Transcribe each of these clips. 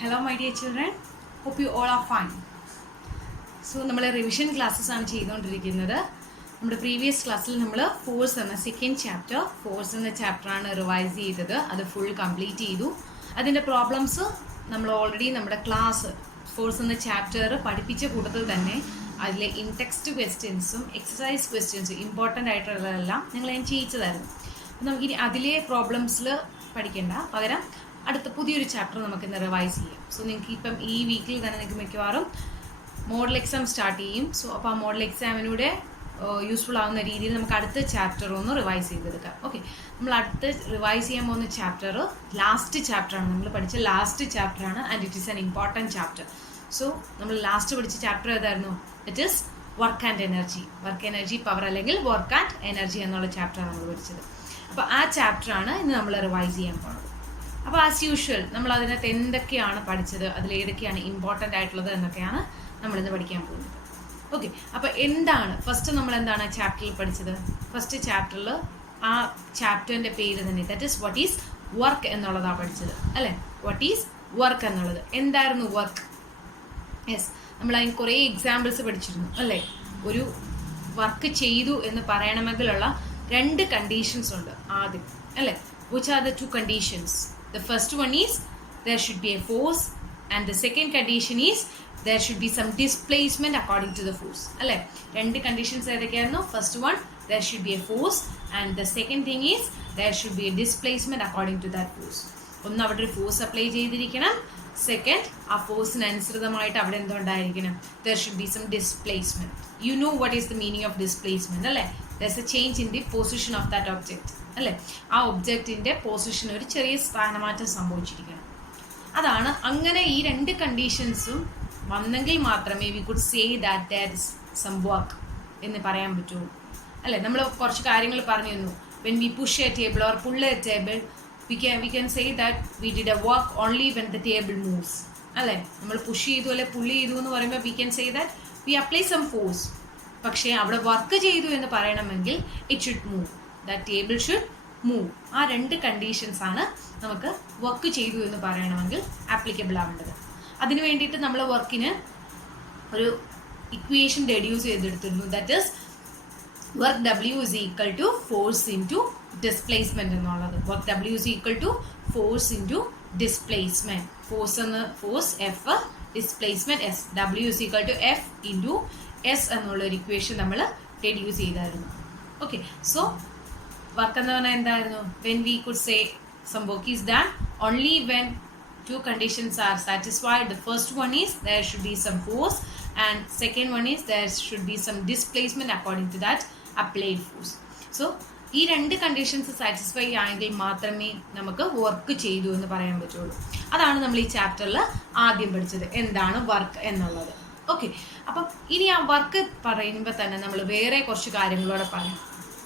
Hello my dear children, hope you all are fine. So നമ്മൾ revision classes ആണ് ചെയ്തുകൊണ്ടിരിക്കുന്നത്. നമ്മുടെ പ്രീവിയസ് ക്ലാസ്സിൽ നമ്മൾ ഫോഴ്സ് എന്ന സെക്കൻഡ് ചാപ്റ്റർ ഫോഴ്സ് എന്ന ചാപ്റ്ററാണ് റിവൈസ് ചെയ്തത്. അത് ഫുൾ കംപ്ലീറ്റ് ചെയ്തു. അതിൻ്റെ പ്രോബ്ലംസ് നമ്മൾ ഓൾറെഡി നമ്മുടെ ക്ലാസ് ഫോഴ്സ് എന്ന ചാപ്റ്റർ പഠിപ്പിച്ച കൂട്ടത്തിൽ തന്നെ അതിലെ ഇൻ ടെക്സ്റ്റ് ക്വസ്റ്റ്യൻസും എക്സസൈസ് ക്വസ്റ്റ്യൻസും ഇമ്പോർട്ടൻ്റ് ആയിട്ടുള്ളതെല്ലാം ഞങ്ങൾ ഞാൻ ചെയ്യിച്ചതായിരുന്നു. നമുക്കിനി അതിലെ പ്രോബ്ലംസിൽ പഠിക്കേണ്ട, പകരം അടുത്ത പുതിയൊരു ചാപ്റ്റർ നമുക്കിന്ന് റിവൈസ് ചെയ്യാം. സോ നിങ്ങൾക്ക് ഇപ്പം ഈ വീക്കിൽ തന്നെ നിങ്ങൾക്ക് മിക്കവാറും മോഡൽ എക്സാം സ്റ്റാർട്ട് ചെയ്യും. സോ അപ്പോൾ ആ മോഡൽ എക്സാമിലൂടെ യൂസ്ഫുൾ ആവുന്ന രീതിയിൽ നമുക്ക് അടുത്ത ചാപ്റ്റർ ഒന്ന് റിവൈസ് ചെയ്തെടുക്കാം. ഓക്കെ, നമ്മൾ അടുത്ത് റിവൈസ് ചെയ്യാൻ പോകുന്ന ചാപ്റ്റർ ലാസ്റ്റ് ചാപ്റ്ററാണ്. നമ്മൾ പഠിച്ച ലാസ്റ്റ് ചാപ്റ്ററാണ് and it is an important chapter. So നമ്മൾ ലാസ്റ്റ് പഠിച്ച ചാപ്റ്റർ ഏതായിരുന്നു? It is work and energy. Work energy power അല്ലെങ്കിൽ വർക്ക് ആൻഡ് എനർജി എന്നുള്ള ചാപ്റ്ററാണ് നമ്മൾ പഠിച്ചത്. അപ്പോൾ ആ ചാപ്റ്ററാണ് ഇന്ന് നമ്മൾ റിവൈസ് ചെയ്യാൻ പോകുന്നത്. അപ്പോൾ ആസ് യൂഷ്വൽ നമ്മൾ അതിനകത്ത് എന്തൊക്കെയാണ് പഠിച്ചത്, അതിലേതൊക്കെയാണ് ഇമ്പോർട്ടൻ്റ് ആയിട്ടുള്ളത് എന്നൊക്കെയാണ് നമ്മളിന്ന് പഠിക്കാൻ പോകുന്നത്. ഓക്കെ, അപ്പോൾ എന്താണ് ഫസ്റ്റ് നമ്മൾ എന്താണ് ചാപ്റ്ററിൽ പഠിച്ചത്? ഫസ്റ്റ് ചാപ്റ്ററിൽ ആ ചാപ്റ്ററിൻ്റെ പേര് തന്നെ, that is what is work എന്നുള്ളതാണ് പഠിച്ചത് അല്ലേ? വാട്ട് ഈസ് വർക്ക് എന്നുള്ളത് എന്തായിരുന്നു? വർക്ക്, യെസ്, നമ്മൾ അതിന് കുറേ എക്സാമ്പിൾസ് പഠിച്ചിരുന്നു അല്ലേ? ഒരു വർക്ക് ചെയ്തു എന്ന് പറയണമെങ്കിലുള്ള രണ്ട് കണ്ടീഷൻസ് ഉണ്ട് ആദ്യം അല്ലേ? Which are the two conditions? The first one is there should be a force, and the second condition is there should be some displacement according to the force. Alle rendu conditions edakayanu? First one, there should be a force, and the second thing is there should be a displacement according to that force. Onnu avade oru force apply cheyidirikkanam, second aa force nu anusruthamayitte avade endu undayirikkanam, there should be some displacement. You know what is the meaning of displacement alle? There's a change in the position of that object അല്ലേ? ആ ഒബ്ജക്റ്റിൻ്റെ position ഒരു ചെറിയ സ്ഥാനമാറ്റം സംഭവിച്ചിരിക്കണം. അതാണ്. അങ്ങനെ ഈ രണ്ട് കണ്ടീഷൻസും വന്നെങ്കിൽ മാത്രമേ we could say that there is some work എന്ന് പറയാൻ പറ്റുള്ളൂ അല്ലേ? നമ്മൾ കുറച്ച് കാര്യങ്ങൾ പറഞ്ഞു തന്നു. When we push a table or pull a table we can say that we did a work only when the table moves അല്ലേ? നമ്മൾ പുഷ് ചെയ്തു അല്ലെ പുള്ളി ചെയ്തു എന്ന് പറയുമ്പോൾ we can say that we apply some force. പക്ഷേ അവിടെ വർക്ക് ചെയ്തു എന്ന് പറയണമെങ്കിൽ it should move, that table should move. ആ രണ്ട് കണ്ടീഷൻസ് ആണ് നമുക്ക് വർക്ക് ചെയ്തു എന്ന് പറയണമെങ്കിൽ ആപ്ലിക്കബിൾ ആവേണ്ടത്. അതിന് വേണ്ടിയിട്ട് നമ്മൾ വർക്കിന് ഒരു ഇക്വേഷൻ ഡെഡ്യൂസ് ചെയ്തെടുത്തിരുന്നു. That is work W is equal to force into displacement എന്നുള്ളത്. Work W is equal to force into displacement. Force എന്ന് force F, displacement S. W is equal to F into S എന്നുള്ളൊരു equation നമ്മൾ deduce ചെയ്തായിരുന്നു. Okay, so work എന്ന് പറഞ്ഞാൽ എന്തായിരുന്നു? When we could say some work is done only when two conditions are satisfied. The first one is there should be some force, and second one is there should be some displacement according to that applied force. So ഈ രണ്ട് conditions satisfy ആയെങ്കിൽ മാത്രമേ നമുക്ക് work ചെയ്തു എന്ന് പറയാൻ പറ്റുള്ളൂ. അതാണ് നമ്മൾ ഈ ചാപ്റ്ററിൽ ആദ്യം പഠിച്ചത്, എന്താണ് വർക്ക് എന്നുള്ളത്. ഓക്കെ, അപ്പം ഇനി ആ വർക്ക് പറയുമ്പോൾ തന്നെ നമ്മൾ വേറെ കുറച്ച് കാര്യങ്ങളോടെ പറയാം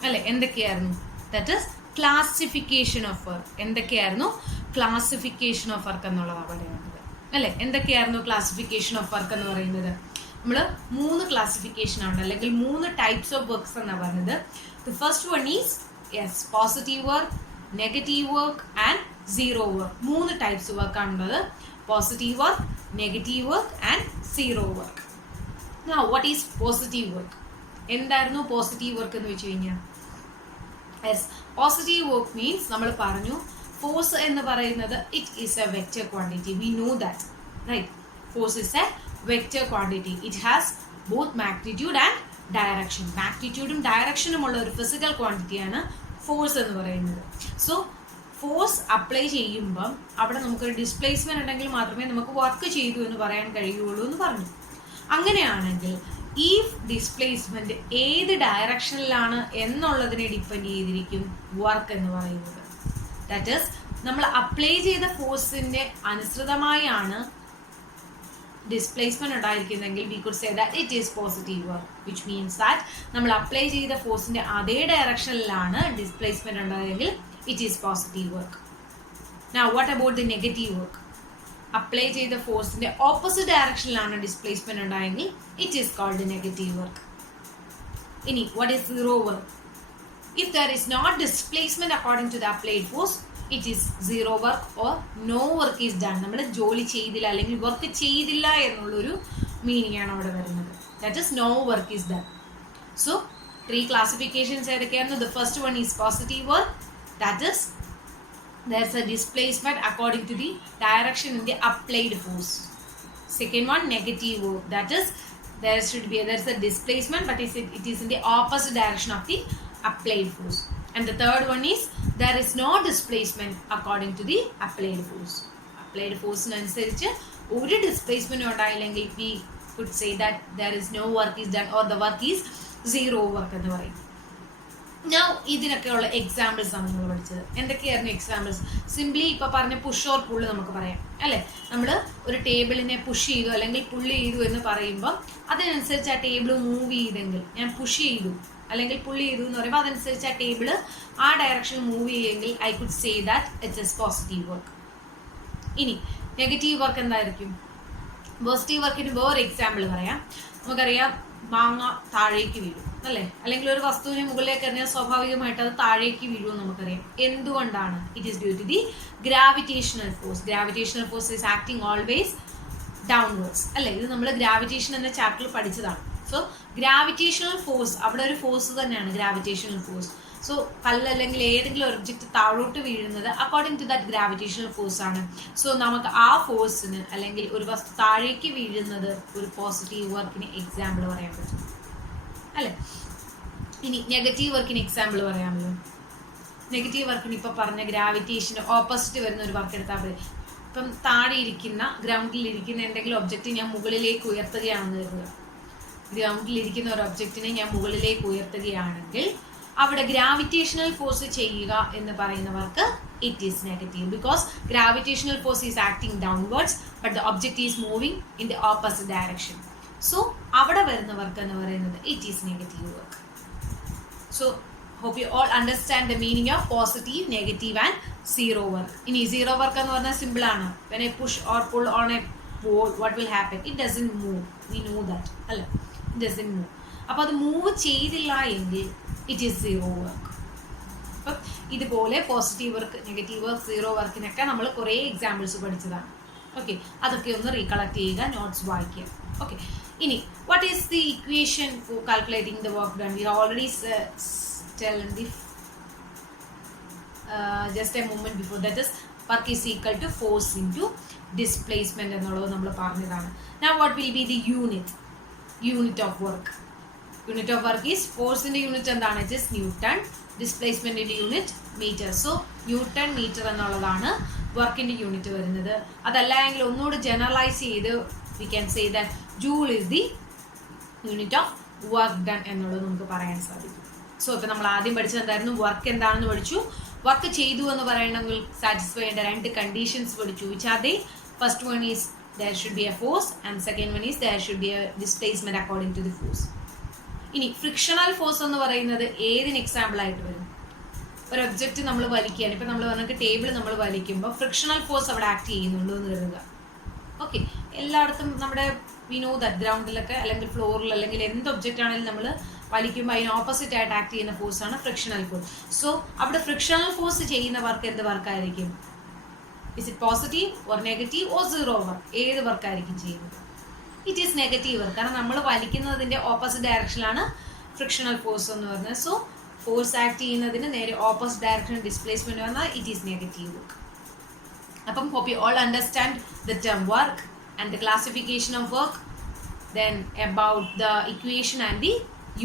അല്ലേ? എന്തൊക്കെയായിരുന്നു? That is classification of work. എന്തൊക്കെയായിരുന്നു ക്ലാസിഫിക്കേഷൻ ഓഫ് വർക്ക് എന്നുള്ളതാണ് പറയുന്നത് അല്ലേ? എന്തൊക്കെയായിരുന്നു ക്ലാസിഫിക്കേഷൻ ഓഫ് വർക്ക് എന്ന് പറയുന്നത്? നമ്മൾ 3 ക്ലാസിഫിക്കേഷൻ ആണ് അല്ലെങ്കിൽ 3 ടൈപ്സ് ഓഫ് വർക്ക്സ് എന്നാണ് പറഞ്ഞത്. The first one is yes positive work, negative work and zero work. 3 types വർക്കാണുള്ളത്. Positive work, negative work and zero work. Now what is positive work? എന്തായിരുന്നു positive work എന്ന് വെച്ച് കഴിഞ്ഞാൽ? Yes, positive work means നമ്മൾ പറഞ്ഞു force എന്ന് പറയുന്നത് it is a vector quantity. We know that, right? Force is a vector quantity. It has both magnitude and direction. മാഗ്നിറ്റ്യൂഡും ഡയറക്ഷനും ഉള്ള ഒരു ഫിസിക്കൽ ക്വാണ്ടിറ്റിയാണ് ഫോഴ്സ് എന്ന് പറയുന്നത്. സോ ഫോഴ്സ് അപ്ലൈ ചെയ്യുമ്പം അവിടെ നമുക്കൊരു ഡിസ്പ്ലേസ്മെന്റ് ഉണ്ടെങ്കിൽ മാത്രമേ നമുക്ക് വർക്ക് ചെയ്തു എന്ന് പറയാൻ കഴിയുള്ളൂ എന്ന് പറഞ്ഞു. അങ്ങനെയാണെങ്കിൽ ഈ ഡിസ്പ്ലേസ്മെന്റ് ഏത് ഡയറക്ഷനിലാണ് എന്നുള്ളതിനെ ഡിപ്പെൻഡ് ചെയ്തിരിക്കും വർക്ക് എന്ന് പറയുന്നത്. ദാറ്റ് ഈസ് നമ്മൾ അപ്ലൈ ചെയ്ത ഫോഴ്സിന്റെ അനുസൃതമായാണ് ഡിസ്പ്ലേസ്മെന്റ് ഉണ്ടായിരിക്കുന്നതെങ്കിൽ we could say that it is positive work, which means that നമ്മൾ അപ്ലൈ ചെയ്ത ഫോഴ്സിന്റെ അതേ ഡയറക്ഷനിലാണ് ഡിസ്പ്ലേസ്മെന്റ് ഉണ്ടായതെങ്കിൽ it is positive work. Now what about the negative work? Apply ചെയ്ത ഫോഴ്സിന്റെ ഓപ്പോസിറ്റ് ഡയറക്ഷനിലാണ് ഡിസ്പ്ലേസ്മെന്റ് ഉണ്ടായെങ്കിൽ it is called negative work. ഇനി what is zero work? If there is not displacement according to the applied force, it is zero work or no work is done. നമ്മൾ ജോലി ചെയ്തില്ല അല്ലെങ്കിൽ work ചെയ്തില്ല എന്നുള്ളൊരു meaning ആണ് അവിടെ വരുന്നത്. That is no work is done. So 3 classifications ഏതൊക്കെയാണ്? The first one is positive work, that is there's a displacement according to the direction in the applied force. Second one, negative work, that is there's a displacement but it is in the opposite direction of the applied force. And the third one is there is no displacement according to the applied force. Applied force അനുസരിച്ച് ഒരു displacement ഉണ്ടായില്ലെങ്കിൽ we could say that there is no work is done or the work is zero work എന്ന് പറയും. ഞാൻ ഇതിനൊക്കെയുള്ള examples ആണ് നമ്മൾ പഠിച്ചത്. എന്തൊക്കെയായിരുന്നു examples? Simply ഇപ്പൊ പറഞ്ഞ പുഷ് ഓർ പുള്ള് നമുക്ക് പറയാം അല്ലെ. നമ്മൾ ഒരു ടേബിളിനെ പുഷ് ചെയ്തു അല്ലെങ്കിൽ പുള്ള് ചെയ്തു എന്ന് പറയുമ്പോൾ അതിനനുസരിച്ച് ആ ടേബിൾ മൂവ് ചെയ്തെങ്കിൽ, ഞാൻ പുഷ് ചെയ്തു അല്ലെങ്കിൽ പുള്ള് ചെയ്തു എന്ന് പറയുമ്പോൾ അതനുസരിച്ച് ആ ടേബിള് ആ ഡയറക്ഷനിൽ മൂവ് ചെയ്യുമെങ്കിൽ I could say that it's as positive work. ഇനി നെഗറ്റീവ് വർക്ക് എന്തായിരിക്കും? പോസിറ്റീവ് വർക്കിന് വേറെ എക്സാമ്പിൾ പറയാം. നമുക്കറിയാം മാങ്ങ താഴേക്ക് വീഴും അല്ലേ, അല്ലെങ്കിൽ ഒരു വസ്തുവിനെ മുകളിലേക്ക് എറിഞ്ഞാൽ സ്വാഭാവികമായിട്ട് അത് താഴേക്ക് വീഴുമെന്ന് നമുക്കറിയാം. എന്തുകൊണ്ടാണ്? It is due to the gravitational force. Gravitational force is acting always downwards അല്ലേ. ഇത് നമ്മൾ ഗ്രാവിറ്റേഷൻ എന്ന ചാപ്റ്ററിൽ പഠിച്ചതാണ്. സോ ഗ്രാവിറ്റേഷണൽ ഫോഴ്സ്, അവിടെ ഒരു ഫോഴ്സ് തന്നെയാണ് ഗ്രാവിറ്റേഷണൽ ഫോഴ്സ്. സോ കല്ല് അല്ലെങ്കിൽ ഏതെങ്കിലും ഒരു ഒബ്ജക്റ്റ് താഴോട്ട് വീഴുന്നത് according to that gravitational force ആണ്. സോ നമുക്ക് ആ ഫോഴ്സിന് അല്ലെങ്കിൽ ഒരു വസ്തു താഴേക്ക് വീഴുന്നത് ഒരു പോസിറ്റീവ് വർക്കിന് എക്സാമ്പിൾ പറയാൻ പറ്റും അല്ലേ. ഇനി നെഗറ്റീവ് വർക്കിന് എക്സാമ്പിൾ പറയാമല്ലോ. നെഗറ്റീവ് വർക്കിന് ഇപ്പൊ പറഞ്ഞ ഗ്രാവിറ്റേഷന് ഓപ്പോസിറ്റ് വരുന്ന ഒരു വർക്ക് എടുത്താൽ മതി. ഇപ്പം താഴെ ഇരിക്കുന്ന ഗ്രൗണ്ടിൽ ഇരിക്കുന്ന എന്തെങ്കിലും ഒബ്ജക്റ്റ് ഞാൻ മുകളിലേക്ക് ഉയർത്തുകയാണെന്ന് കരുതുക. ഗ്രൗണ്ടിൽ ഇരിക്കുന്ന ഒരു ഒബ്ജക്റ്റിനെ ഞാൻ മുകളിലേക്ക് ഉയർത്തുകയാണെങ്കിൽ അവിടെ ഗ്രാവിറ്റേഷണൽ ഫോഴ്സ് ചെയ്യുക എന്ന് പറയുന്ന work it is negative, because gravitational force is acting downwards but the object is moving in the opposite direction. So അവിടെ വരുന്ന വർക്ക് എന്ന് പറയുന്നത് it is negative work. So hope you all understand the meaning of positive, negative and zero work. ഇനി zero work എന്ന് പറഞ്ഞാൽ simple ആണ്. when I push or pull on a ball, what will happen? It doesn't move. We know that അല്ല, it doesn't move. അപ്പോൾ അത് move ചെയ്തില്ല എങ്കിൽ it is zero work. അപ്പം ഇതുപോലെ positive work, negative work, zero വർക്കിനൊക്കെ നമ്മൾ കുറേ എക്സാമ്പിൾസ് പഠിച്ചതാണ്. ഓക്കെ, അതൊക്കെ ഒന്ന് റീകളക്ട് ചെയ്യുക, നോട്ട്സ് വായിക്കുക. ഓക്കെ, ഇനി what is the equation for calculating the work done? We already tell in the just a moment before, that is work is equal to force into displacement എന്നുള്ളത് നമ്മൾ പറഞ്ഞതാണ്. Now what will be the unit of work? Unit of work is force ന്റെ unit എന്താണ്? It is Newton. Displacement ന്റെ unit metre. So Newton metre എന്നുള്ളതാണ് വർക്കിന്റെ unit വരുന്നത്. അതല്ല എങ്കിൽ ഒന്നുകൂടി ജനറലൈസ് ചെയ്ത് we can say that joule is the unit of work done എന്നുള്ളത് നമുക്ക് പറയാൻ സാധിക്കും. സോ ഇപ്പം നമ്മൾ ആദ്യം പഠിച്ചത് എന്തായിരുന്നു? വർക്ക് എന്താണെന്ന് പഠിച്ചു. വർക്ക് ചെയ്തു എന്ന് പറയണമെങ്കിൽ സാറ്റിസ്ഫൈ ചെയ്യേണ്ട 2 കണ്ടീഷൻസ് പഠിച്ചു. Which are they? First one is there should be a force and second one is there should be a displacement according to the force. ഇനി ഫ്രിക്ഷണൽ ഫോഴ്സ് എന്ന് പറയുന്നത് ഏതിന് എക്സാമ്പിൾ ആയിട്ട് വരും? ഒരു ഒബ്ജക്റ്റ് നമ്മൾ വലിക്കുകയാണ്. ഇപ്പം നമ്മൾ പറഞ്ഞ ടേബിൾ നമ്മൾ വലിക്കുമ്പോൾ ഫ്രിക്ഷണൽ ഫോഴ്സ് അവിടെ ആക്ട് ചെയ്യുന്നുണ്ടോ എന്ന് കരുതുക. ഓക്കെ, എല്ലായിടത്തും നമ്മുടെ ഗ്രൗണ്ടിലൊക്കെ അല്ലെങ്കിൽ ഫ്ലോറിൽ അല്ലെങ്കിൽ എന്ത് ഒബ്ജക്റ്റ് ആണെങ്കിലും നമ്മൾ വലിക്കുമ്പോൾ അതിന് ഓപ്പോസിറ്റ് ആയിട്ട് ആക്ട് ചെയ്യുന്ന ഫോഴ്സാണ് ഫ്രിക്ഷണൽ ഫോഴ്സ്. സോ അവിടെ ഫ്രിക്ഷണൽ ഫോഴ്സ് ചെയ്യുന്ന വർക്ക് എന്ത് വർക്കായിരിക്കും? Is it positive or negative or zero work? ഏത് വർക്കായിരിക്കും ചെയ്യുന്നത്? It is negative work. കാരണം നമ്മൾ വലിക്കുന്നതിൻ്റെ ഓപ്പോസിറ്റ് ഡയറക്ഷനിലാണ് ഫ്രിക്ഷണൽ ഫോഴ്സ് എന്ന് പറയുന്നത്. സോ ഫോഴ്സ് ആക്ട് ചെയ്യുന്നതിന് നേരെ ഓപ്പോസിറ്റ് ഡയറക്ഷൻ ഡിസ്പ്ലേസ്മെന്റ് വന്നാൽ ഇറ്റ് ഈസ് നെഗറ്റീവ് വർക്ക്. അപ്പം hope you all understand the term work and the classification of work, then about the equation and the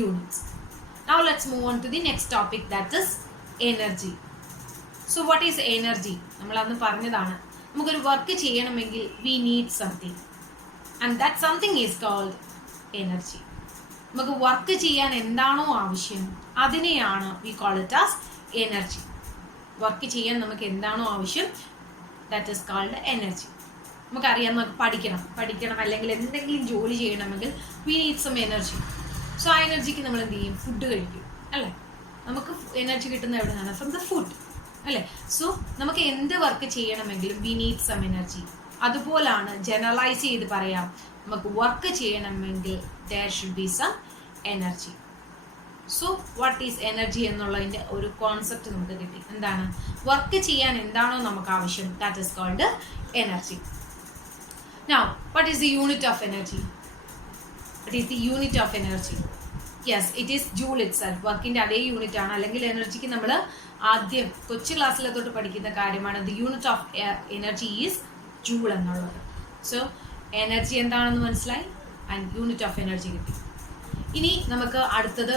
units. Now let's move on to the next topic, that is energy. So what is energy? നമ്മൾ അന്ന് പറഞ്ഞതാണ്, നമുക്കൊരു work ചെയ്യണമെങ്കിൽ we need something and that something is called energy. നമുക്ക് work ചെയ്യാൻ എന്താണോ ആവശ്യം അതിനെയാണ് we call it as energy. Work ചെയ്യാൻ നമുക്ക് എന്താണോ ആവശ്യം that is called energy. നമുക്കറിയാം, നമുക്ക് പഠിക്കണം അല്ലെങ്കിൽ എന്തെങ്കിലും ജോലി ചെയ്യണമെങ്കിൽ we need some energy. So ആ എനർജിക്ക് നമ്മൾ എന്ത് ചെയ്യും? ഫുഡ് കഴിക്കും അല്ലേ. നമുക്ക് എനർജി കിട്ടുന്ന എവിടെ നിന്നാണ്? ഫ്രം ദ ഫുഡ് അല്ലേ. സോ നമുക്ക് എന്ത് വർക്ക് ചെയ്യണമെങ്കിലും we need some energy. അതുപോലാണ് ജനറലൈസ് ചെയ്ത് പറയാം, നമുക്ക് വർക്ക് ചെയ്യണമെങ്കിൽ there should be some energy. So what is energy എന്നുള്ളതിൻ്റെ ഒരു കോൺസെപ്റ്റ് നമുക്ക് കിട്ടി. എന്താണ്? വർക്ക് ചെയ്യാൻ എന്താണോ നമുക്ക് ആവശ്യം, that is called energy. Now what is the unit of energy? What is the unit of energy? Yes, it is joule itself. വർക്കിൻ്റെ അതേ യൂണിറ്റ് ആണ്. അല്ലെങ്കിൽ എനർജിക്ക് നമ്മൾ ആദ്യം കൊച്ചു ക്ലാസ്സിലെ തൊട്ട് പഠിക്കുന്ന കാര്യമാണ്. The unit of energy is joule എന്നുള്ളത്. സോ എനർജി എന്താണെന്ന് മനസ്സിലായി, ആൻഡ് യൂണിറ്റ് ഓഫ് എനർജി കിട്ടി. ഇനി നമുക്ക് അടുത്തത്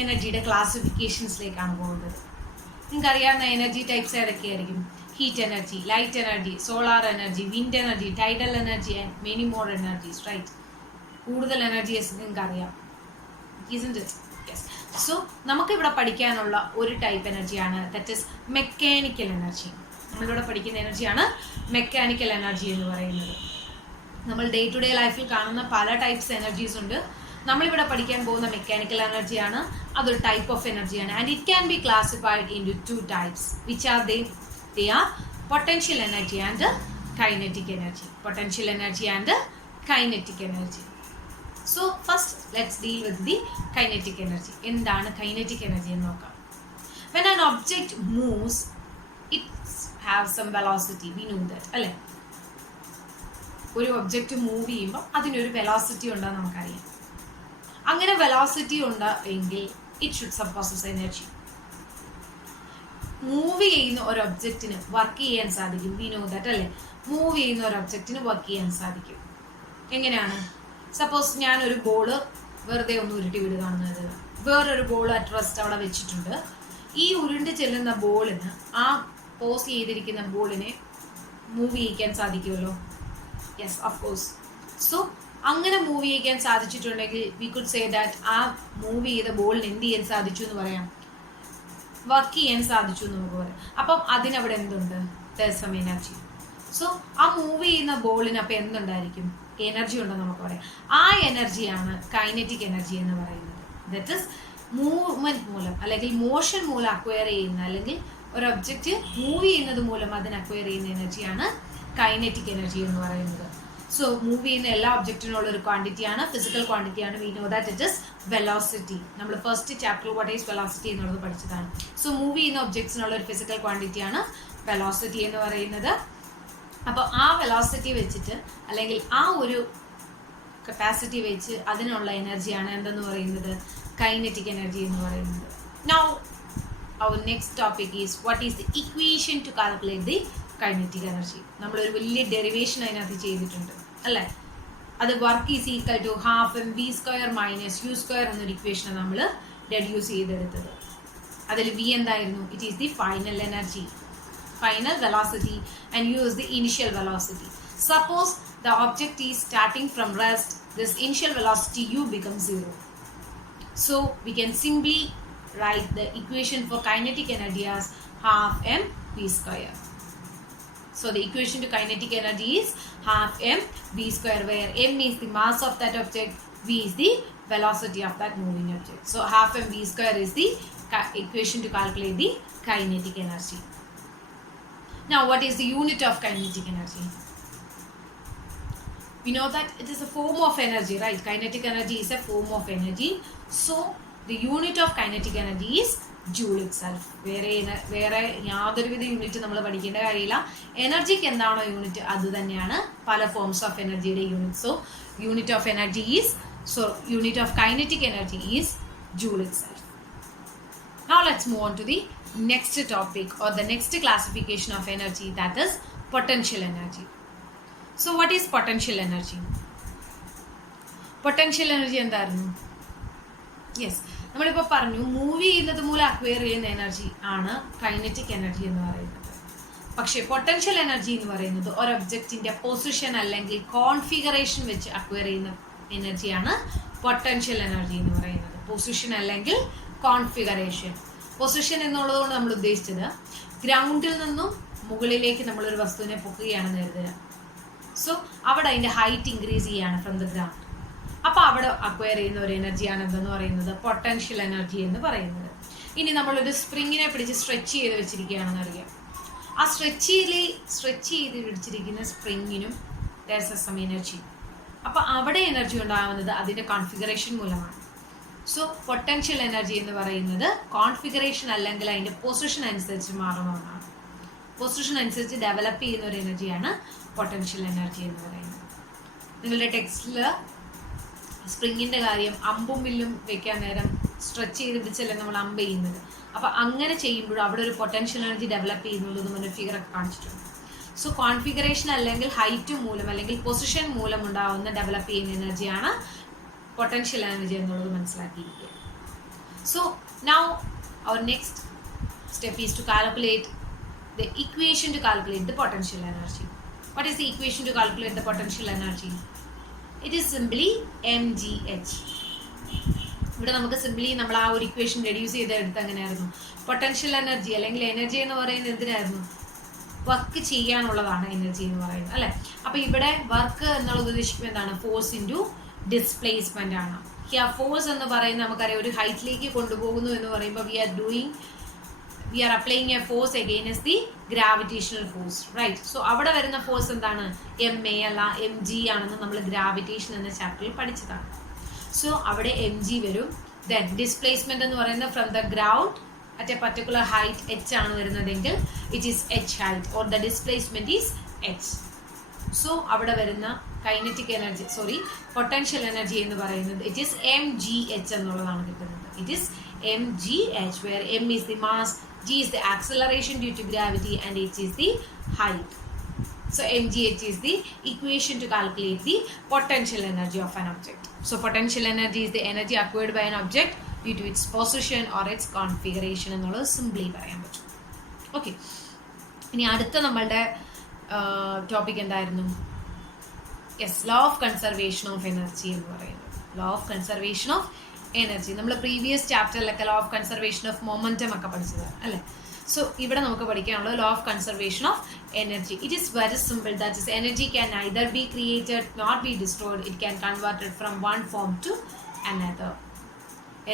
എനർജിയുടെ ക്ലാസിഫിക്കേഷൻസിലേക്കാണ് പോകുന്നത്. നിങ്ങൾക്കറിയാവുന്ന എനർജി ടൈപ്സ് ഏതൊക്കെയായിരിക്കും? Heat energy, light energy, solar energy, wind energy, tidal energy and many more energies, right? കൂടുതൽ എനർജീസ് നിങ്ങൾക്കറിയാം, isn't it? Yes. സോ നമുക്കിവിടെ പഠിക്കാനുള്ള ഒരു ടൈപ്പ് എനർജിയാണ്, ദറ്റ് ഈസ് മെക്കാനിക്കൽ എനർജി. നമ്മളിവിടെ പഠിക്കുന്ന എനർജിയാണ് മെക്കാനിക്കൽ എനർജി എന്ന് പറയുന്നത്. നമ്മൾ ഡേ ടു ഡേ ലൈഫിൽ കാണുന്ന പല ടൈപ്സ് എനർജീസ് ഉണ്ട്. നമ്മളിവിടെ പഠിക്കാൻ പോകുന്ന മെക്കാനിക്കൽ എനർജിയാണ്. അതൊരു ടൈപ്പ് ഓഫ് എനർജിയാണ്. And it can be classified into 2 types. Which are they are potential energy and kinetic energy. Potential energy and kinetic energy. So first let's deal with the kinetic energy. എന്താണ് kinetic energy എന്ന് നോക്കാം. When an object moves, it have some velocity. We know that, അല്ലേ? ഒരു object move ചെയ്യുമ്പോൾ അതിനൊരു velocity ഉണ്ടെന്ന് നമുക്കറിയാം. അങ്ങനെ വെലോസിറ്റി ഉണ്ടെങ്കിൽ it should supposes energy. Move ചെയ്യുന്ന ഒരു ഒബ്ജക്റ്റിന് വർക്ക് ചെയ്യാൻ സാധിക്കും. വി നോ ദാറ്റ്, അല്ലേ? മൂവ് ചെയ്യുന്ന ഒരു ഒബ്ജക്റ്റിന് വർക്ക് ചെയ്യാൻ സാധിക്കും. എങ്ങനെയാണ്? സപ്പോസ് ഞാനൊരു ബോള് വെറുതെ ഒന്ന് ഉരുട്ടി വിടുകയാണെന്നത്, വേറൊരു ബോൾ അറ്റ് റെസ്റ്റ് അവിടെ വെച്ചിട്ടുണ്ട്. ഈ ഉരുണ്ട് ചെല്ലുന്ന ബോളിന്, ആ പോസ് ചെയ്തിരിക്കുന്ന ബോളിനെ മൂവ് ചെയ്യിക്കാൻ സാധിക്കുമല്ലോ. Yes, of course. സോ അങ്ങനെ മൂവ് ചെയ്യിക്കാൻ സാധിച്ചിട്ടുണ്ടെങ്കിൽ വി കുഡ് സേ ദാറ്റ് ആ മൂവ് ചെയ്ത ബോളിന് എന്ത് ചെയ്യാൻ സാധിച്ചു എന്ന് പറയാം? വർക്ക് ചെയ്യാൻ സാധിച്ചു എന്ന് നമുക്ക് പറയാം. അപ്പം അതിനവിടെ എന്തുണ്ട്? Some energy. സോ ആ മൂവ് ചെയ്യുന്ന ബോളിന് അപ്പം എന്തുണ്ടായിരിക്കും? എനർജി ഉണ്ടെന്ന് നമുക്ക് പറയാം. ആ എനർജിയാണ് കൈനറ്റിക് എനർജി എന്ന് പറയുന്നത്. ദറ്റ് ഇസ് മൂവ്മെന്റ് മൂലം അല്ലെങ്കിൽ മോഷൻ മൂലം അക്വയർ ചെയ്യുന്ന, അല്ലെങ്കിൽ ഒരു ഒബ്ജക്റ്റ് മൂവ് ചെയ്യുന്നത് മൂലം അതിന് അക്വയർ ചെയ്യുന്ന എനർജിയാണ് കൈനറ്റിക് എനർജി എന്ന് പറയുന്നത്. സോ മൂവ് ചെയ്യുന്ന എല്ലാ ഒബ്ജക്റ്റിനുള്ള ഒരു ക്വാണ്ടിറ്റിയാണ്, ഫിസിക്കൽ ക്വാണ്ടിറ്റിയാണ്. We know that it is velocity. നമ്മൾ first chapter what is velocity എന്നുള്ളത് പഠിച്ചതാണ്. സോ മൂവ് ചെയ്യുന്ന ഒബ്ജക്ട്സിനുള്ള ഒരു ഫിസിക്കൽ ക്വാണ്ടിറ്റിയാണ് വെലോസിറ്റി എന്ന് പറയുന്നത്. അപ്പോൾ ആ വെലോസിറ്റി വെച്ചിട്ട്, അല്ലെങ്കിൽ ആ ഒരു കപ്പാസിറ്റി വെച്ച് അതിനുള്ള എനർജിയാണ് എന്തെന്ന് പറയുന്നത്? കൈനറ്റിക് എനർജി എന്ന് പറയുന്നത്. Now our next topic is what is the equation to calculate the kinetic energy. നമ്മളൊരു വലിയ ഡെറിവേഷൻ അതിനകത്ത് ചെയ്തിട്ടുണ്ട്, അല്ലേ? അത് work is equal to ½ mv² - u² എന്നൊരു ഇക്വേഷനാണ് നമ്മൾ റെഡ്യൂസ് ചെയ്തെടുത്തത്. അതിൽ v എന്തായിരുന്നു? It is the final energy, final velocity, and u is the initial velocity. Suppose the object is starting from rest, this initial velocity u becomes 0. So we can simply write the equation for kinetic energy as ½mv². So the equation to kinetic energy is ½mv², where m is the mass of that object, v is the velocity of that moving object. So ½mv² is the equation to calculate the kinetic energy. Now what is the unit of kinetic energy? We know that it is a form of energy, right? Kinetic energy is a form of energy. So the unit of kinetic energy is joule itself. വേറെ യാതൊരുവിധ unit നമ്മൾ പഠിക്കേണ്ട കാര്യമില്ല. എനർജിക്ക് എന്താണോ unit അത് തന്നെയാണ് പല forms of എനർജിയുടെ unit. So unit of energy is, unit of kinetic energy is joule itself. Now let's move on to the next topic or the next classification of energy, that is potential energy. So what is potential energy? Potential energy എന്തായിരുന്നു? Yes, നമ്മളിപ്പോൾ പറഞ്ഞു move ചെയ്യുന്നത് മൂലം acquire ചെയ്യുന്ന energy ആണ് kinetic energy എന്ന് പറയുന്നത്. പക്ഷേ പൊട്ടൻഷ്യൽ എനർജി എന്ന് പറയുന്നത് ഒരു ഒബ്ജക്റ്റിന്റെ പൊസിഷൻ അല്ലെങ്കിൽ കോൺഫിഗറേഷൻ വെച്ച് അക്വയർ ചെയ്യുന്ന എനർജിയാണ് പൊട്ടൻഷ്യൽ എനർജി എന്ന് പറയുന്നത്. പൊസിഷൻ അല്ലെങ്കിൽ കോൺഫിഗറേഷൻ. പൊസിഷൻ എന്നുള്ളത് കൊണ്ട് നമ്മൾ ഉദ്ദേശിച്ചത് ഗ്രൗണ്ടിൽ നിന്നും മുകളിലേക്ക് നമ്മളൊരു വസ്തുവിനെ പൊക്കുകയാണെന്ന് കരുതുക. സോ അവിടെ അതിൻ്റെ ഹൈറ്റ് ഇൻക്രീസ് ചെയ്യാണ് ഫ്രം ദ ഗ്രൗണ്ട്. അപ്പോൾ അവിടെ അക്വയർ ചെയ്യുന്ന ഒരു എനർജിയാണ് എന്തെന്ന് പറയുന്നത്? പൊട്ടൻഷ്യൽ എനർജി എന്ന് പറയുന്നത്. ഇനി നമ്മളൊരു സ്പ്രിങ്ങിനെ പിടിച്ച് സ്ട്രെച്ച് ചെയ്ത് വെച്ചിരിക്കുകയാണെന്ന് അറിയാം. ആ സ്ട്രെച്ച് ചെയ്ത് പിടിച്ചിരിക്കുന്ന സ്പ്രിങ്ങിനും സം എനർജി. അപ്പോൾ അവിടെ എനർജി ഉണ്ടാകുന്നത് അതിൻ്റെ കോൺഫിഗറേഷൻ മൂലമാണ്. സോ പൊട്ടൻഷ്യൽ എനർജി എന്ന് പറയുന്നത് കോൺഫിഗറേഷൻ അല്ലെങ്കിൽ അതിൻ്റെ പൊസിഷൻ അനുസരിച്ച് മാറുന്ന ഒന്നാണ്. പൊസിഷൻ അനുസരിച്ച് ഡെവലപ്പ് ചെയ്യുന്ന ഒരു എനർജിയാണ് പൊട്ടൻഷ്യൽ എനർജി എന്ന് പറയുന്നത്. നിങ്ങളുടെ ടെക്സ്റ്റിൽ സ്പ്രിങ്ങിൻ്റെ കാര്യം അമ്പും വില്ലും വെക്കാൻ നേരം സ്ട്രെച്ച് ചെയ്ത് പിടിച്ചല്ലേ നമ്മൾ അമ്പ് ചെയ്യുന്നത്. അപ്പം അങ്ങനെ ചെയ്യുമ്പോഴും അവിടെ ഒരു പൊട്ടൻഷ്യൽ എനർജി ഡെവലപ്പ് ചെയ്യുന്നുള്ളൂ എന്ന് പറഞ്ഞൊരു ഫിഗറൊക്കെ കാണിച്ചിട്ടുണ്ട്. സോ കോൺഫിഗറേഷൻ അല്ലെങ്കിൽ ഹൈറ്റ് മൂലം അല്ലെങ്കിൽ പൊസിഷൻ മൂലം ഉണ്ടാവുന്ന ഡെവലപ്പ് ചെയ്യുന്ന എനർജിയാണ് പൊട്ടൻഷ്യൽ എനർജി എന്നുള്ളത് മനസ്സിലാക്കിയിരിക്കുക. So now our next step is to calculate the equation to calculate the potential energy. What is the equation to calculate the potential energy? It is simply mgh. ഇവിടെ നമുക്ക് simply നമ്മൾ ആ ഒരു equation reduce ചെയ്തെടുത്ത് എങ്ങനെയായിരുന്നു, potential energy അല്ലെങ്കിൽ energy എന്ന് പറയുന്നത് എന്തിനായിരുന്നു, വർക്ക് ചെയ്യാനുള്ളതാണ് എനർജി എന്ന് പറയുന്നത് അല്ലേ. അപ്പോൾ ഇവിടെ വർക്ക് എന്നുള്ളത് ഉദ്ദേശിക്കുന്നത് എന്താണ്, ഫോഴ്സ് ഇൻറ്റു ഡിസ്പ്ലേസ്മെന്റ് ആണ്. ആ ഫോഴ്സ് എന്ന് പറയുന്നത് നമുക്കറിയാം ഒരു ഹൈറ്റിലേക്ക് കൊണ്ടുപോകുന്നു എന്ന് പറയുമ്പോൾ we are applying a force against the gravitational force, right? So അവിടെ വരുന്ന ഫോഴ്സ് എന്താണ്, MA അല്ല mg ആണെന്ന് നമ്മൾ ഗ്രാവിറ്റേഷൻ എന്ന ചാപ്റ്ററിൽ പഠിച്ചതാണ്. സോ അവിടെ mg വരും. ദെൻ ഡിസ്പ്ലേസ്മെന്റ് എന്ന് പറയുന്നത് from the ground at A particular height h ആണ് വരുന്നതെങ്കിൽ it is h height or the displacement is h. So അവിടെ വരുന്ന കൈനറ്റിക് എനർജി പൊട്ടൻഷ്യൽ എനർജി എന്ന് പറയുന്നത് ഇറ്റ് ഈസ് mgh എന്നുള്ളതാണ് കിട്ടുന്നത്. It is mgh where m is the mass, g is the acceleration due to gravity and h is the height. So mgh is the equation to calculate the potential energy of an object. So potential energy is the energy acquired by an object due to its position or its configuration എന്നുള്ളത് simply പറയാൻ പറ്റും. Okay, ഇനി അടുത്ത നമ്മളുടെ topic എന്തായിരുന്നു, yes, law of conservation of energy എന്ന് പറയുന്നത്. Law of conservation of energy നമ്മൾ പ്രീവിയസ് ചാപ്റ്ററിലൊക്കെ law of conservation of momentum ഒക്കെ പഠിച്ചതാണ് അല്ലേ. സോ ഇവിടെ നമുക്ക് പഠിക്കാനുള്ളത് law of conservation of energy. It is very simple. That is energy can either be created not be destroyed, it can converted from one form to another.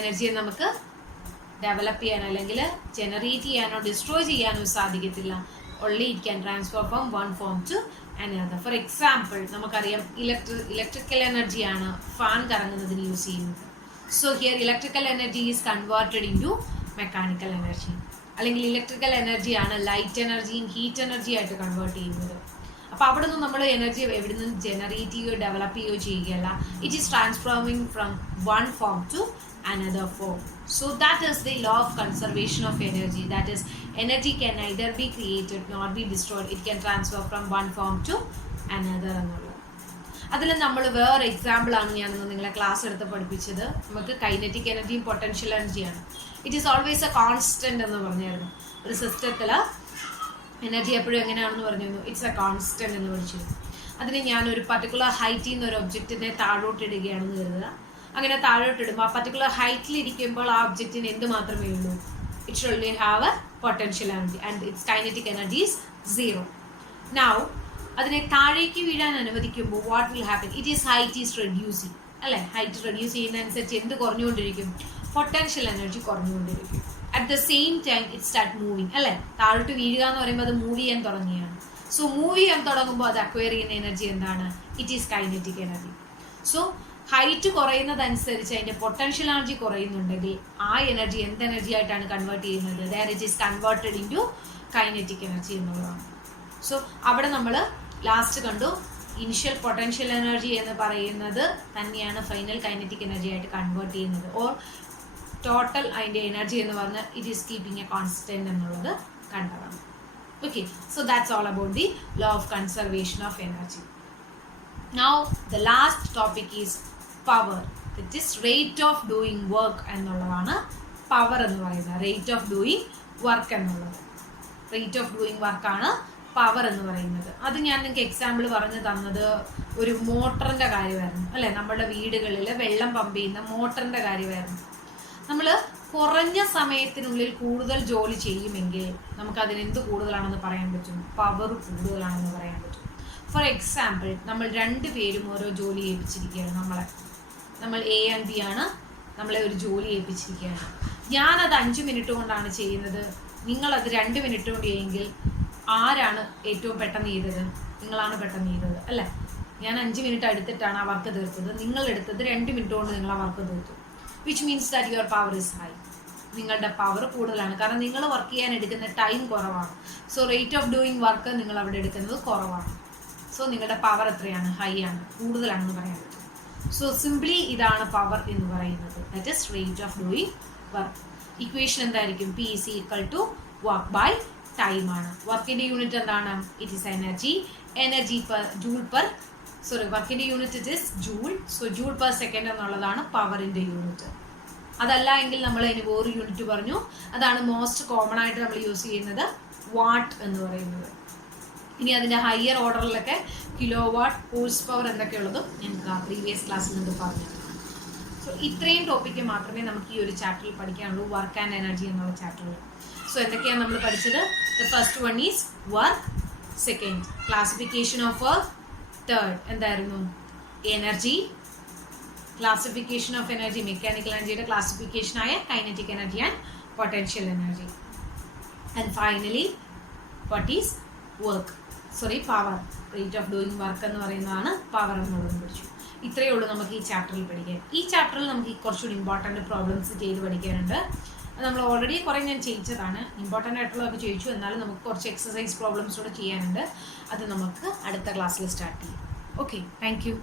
എനർജിയെ നമുക്ക് develop ചെയ്യാൻ അല്ലെങ്കിൽ ജനറേറ്റ് ചെയ്യാനോ ഡിസ്ട്രോയ് ചെയ്യാനോ സാധിക്കത്തില്ല. only it can transfer from one form to another. For example, നമുക്കറിയാം electrical എനർജിയാണ് fan കറങ്ങുന്നതിന് use ചെയ്യുന്നത്. So here electrical energy is converted into mechanical energy. അല്ലെങ്കിൽ ഇലക്ട്രിക്കൽ എനർജിയാണ് ലൈറ്റ് എനർജിയും ഹീറ്റ് എനർജി ആയിട്ട് കൺവേർട്ട് ചെയ്യുന്നത്. അപ്പോൾ അവിടെ നിന്ന് നമ്മൾ എനർജി എവിടെ നിന്ന് ജനറേറ്റ് ചെയ്യുകയോ ഡെവലപ്പ് ചെയ്യുകയോ ചെയ്യുകയല്ല. It is transforming from one form to another form. So that is the law of conservation of energy. That is, energy can neither be created nor be destroyed. It can transfer from one form to another എന്നുള്ളത്. അതിൽ നമ്മൾ വേറെ example ആണ് ഞാനൊന്ന് നിങ്ങളെ class എടുത്ത് പഠിപ്പിച്ചത്. നമുക്ക് കൈനറ്റിക് എനർജിയും പൊട്ടൻഷ്യൽ എനർജിയാണ്. It is always A constant എന്ന് പറഞ്ഞായിരുന്നു. ഒരു സിസ്റ്റത്തിൽ എനർജി എപ്പോഴും എങ്ങനെയാണെന്ന് പറഞ്ഞിരുന്നു, ഇറ്റ്സ് എ കോൺസ്റ്റന്റ് എന്ന് പഠിച്ചിരുന്നു. അതിന് ഞാനൊരു പർട്ടിക്കുലർ ഹൈറ്റിൽ നിന്ന് ഒരു ഒബ്ജക്റ്റിനെ താഴോട്ടിടുകയാണെന്ന് കരുതുക. അങ്ങനെ താഴോട്ടിടുമ്പോൾ ആ പർട്ടിക്കുലർ ഹൈറ്റിലിരിക്കുമ്പോൾ ആ ഒബ്ജക്റ്റിന് എന്ത് മാത്രമേ ഉള്ളൂ, it should only have a potential energy and its kinetic energy is 0. Now അതിനെ താഴേക്ക് വീഴാൻ അനുവദിക്കുമ്പോൾ what will happen, it is height is reducing അല്ലേ. ഹൈറ്റ് റെഡ്യൂസ് ചെയ്യുന്നതനുസരിച്ച് എന്ത് കുറഞ്ഞുകൊണ്ടിരിക്കും, പൊട്ടൻഷ്യൽ എനർജി കുറഞ്ഞുകൊണ്ടിരിക്കും. At the same time it start moving അല്ലേ. താഴോട്ട് വീഴുക എന്ന് പറയുമ്പോൾ അത് മൂവ് ചെയ്യാൻ തുടങ്ങിയാണ്. സോ മൂവ് ചെയ്യാൻ തുടങ്ങുമ്പോൾ അത് അക്വയർ ചെയ്യുന്ന എനർജി എന്താണ്, it is kinetic energy. So height കുറയുന്നതനുസരിച്ച് അതിൻ്റെ പൊട്ടൻഷ്യൽ എനർജി കുറയുന്നുണ്ടെങ്കിൽ ആ എനർജി എന്ത് എനർജി ആയിട്ടാണ് കൺവേർട്ട് ചെയ്യുന്നത്, that it is converted into kinetic energy എന്നുള്ളതാണ്. സോ അവിടെ നമ്മൾ ലാസ്റ്റ് കണ്ടു ഇനിഷ്യൽ പൊട്ടൻഷ്യൽ എനർജി എന്ന് പറയുന്നത് തന്നെയാണ് ഫൈനൽ കൈനറ്റിക് എനർജി ആയിട്ട് കൺവേർട്ട് ചെയ്യുന്നത്. ഓർ ടോട്ടൽ അതിൻ്റെ എനർജി എന്ന് പറഞ്ഞാൽ it is keeping A constant എന്നുള്ളത് കണ്ടതാണ്. Okay, so that's all about the law of conservation of energy. Now the last topic is power. It is rate of doing work എന്നുള്ളതാണ് power എന്ന് പറയുന്നത്. Rate of doing work എന്നുള്ളത്, rate of doing വർക്കാണ് power എന്ന് പറയുന്നത്. അത് ഞാൻ നിങ്ങൾക്ക് എക്സാമ്പിൾ പറഞ്ഞു തന്നത് ഒരു മോട്ടറിൻ്റെ കാര്യമായിരുന്നു അല്ലേ. നമ്മുടെ വീടുകളിൽ വെള്ളം പമ്പ് ചെയ്യുന്ന മോട്ടറിൻ്റെ കാര്യമായിരുന്നു. നമ്മൾ കുറഞ്ഞ സമയത്തിനുള്ളിൽ കൂടുതൽ ജോലി ചെയ്യുമെങ്കിൽ നമുക്കതിനെന്ത് കൂടുതലാണെന്ന് പറയാൻ പറ്റും, പവർ കൂടുതലാണെന്ന് പറയാൻ പറ്റും. ഫോർ എക്സാമ്പിൾ, നമ്മൾ 2 പേരും ഓരോ ജോലി ഏൽപ്പിച്ചിരിക്കുകയാണ്. നമ്മൾ A ആൻഡ് B ആണ്, നമ്മളെ ഒരു ജോലി ഏൽപ്പിച്ചിരിക്കുകയാണ്. ഞാനത് 5 മിനിറ്റ് കൊണ്ടാണ് ചെയ്യുന്നത്, നിങ്ങളത് 2 മിനിറ്റ് കൊണ്ട് ചെയ്യെങ്കിൽ ആരാണ് ഏറ്റവും പെട്ടെന്ന് ചെയ്തത്, നിങ്ങളാണ് പെട്ടെന്ന് ചെയ്തത് അല്ലേ. ഞാൻ 5 മിനിറ്റ് എടുത്തിട്ടാണ് ആ വർക്ക് തീർത്തത്, നിങ്ങളെടുത്തത് 2 മിനിറ്റ് കൊണ്ട് നിങ്ങൾ ആ വർക്ക് തീർത്തു. Which means that your power is high. നിങ്ങളുടെ പവർ കൂടുതലാണ്, കാരണം നിങ്ങൾ വർക്ക് ചെയ്യാൻ എടുക്കുന്ന ടൈം കുറവാണ്. So rate of doing work നിങ്ങൾ അവിടെ എടുക്കുന്നത് കുറവാണ്. സോ നിങ്ങളുടെ പവർ എത്രയാണ്? ഹൈ ആണ്, കൂടുതലാണെന്ന് പറയാൻ പറ്റും. സോ സിംപ്ലി ഇതാണ് പവർ എന്ന് പറയുന്നത്, that is rate of doing work. Equation എന്തായിരിക്കും? P is equal to work by time ആണ്. വർക്കിന്റെ യൂണിറ്റ് എന്താണ്? It is energy. Energy per joule per വർക്കിന്റെ unit it is joule. So joule per second എന്നുള്ളതാണ് പവറിന്റെ unit. അതല്ല എങ്കിൽ നമ്മൾ അതിന് വേറെ യൂണിറ്റ് പറഞ്ഞു, അതാണ് മോസ്റ്റ് കോമൺ ആയിട്ട് നമ്മൾ യൂസ് ചെയ്യുന്നത്, വാട്ട് എന്ന് പറയുന്നത്. ഇനി അതിന്റെ ഹയർ ഓർഡറിലൊക്കെ കിലോ വാട്ട്, ഹോഴ്സ് പവർ എന്തൊക്കെയുള്ളതും ഞങ്ങൾക്ക് ആ പ്രീവിയസ് ക്ലാസ്സിൽ നിന്ന് പറഞ്ഞു. സോ ഇത്രയും ടോപ്പിക്ക് മാത്രമേ നമുക്ക് ഈ ഒരു ചാപ്റ്ററിൽ പഠിക്കാനുള്ളൂ, വർക്ക് ആൻഡ് എനർജി എന്നുള്ള ചാപ്റ്ററിൽ. സോ എന്തൊക്കെയാണ് നമ്മൾ പഠിച്ചത്? The first one is work, second classification of work, third എന്തായിരുന്നു? Energy, classification of energy, mechanical എനർജിയുടെ ക്ലാസിഫിക്കേഷൻ ആയ kinetic energy and potential energy. And finally what is work, power, rate of doing work എന്ന് പറയുന്നതാണ് power എന്നുള്ളതും പഠിച്ചു. ഇത്രയേ ഉള്ളൂ നമുക്ക് ഈ ചാപ്റ്ററിൽ പഠിക്കാൻ. ഈ ചാപ്റ്ററിൽ നമുക്ക് കുറച്ചുകൂടി ഇമ്പോർട്ടൻറ്റ് പ്രോബ്ലംസ് ചെയ്ത് പഠിക്കാനുണ്ട്. അത് നമ്മൾ ഓൾറെഡി കുറേ ഞാൻ ചെയ്യിച്ചതാണ്, ഇമ്പോർട്ടൻ്റ് ആയിട്ടുള്ളതൊക്കെ ചോദിച്ചു. എന്നാലും നമുക്ക് കുറച്ച് എക്സസൈസ് പ്രോബ്ലംസ് കൂടെ ചെയ്യാനുണ്ട്. അത് നമുക്ക് അടുത്ത ക്ലാസ്സിൽ സ്റ്റാർട്ട് ചെയ്യാം. Okay, thank you.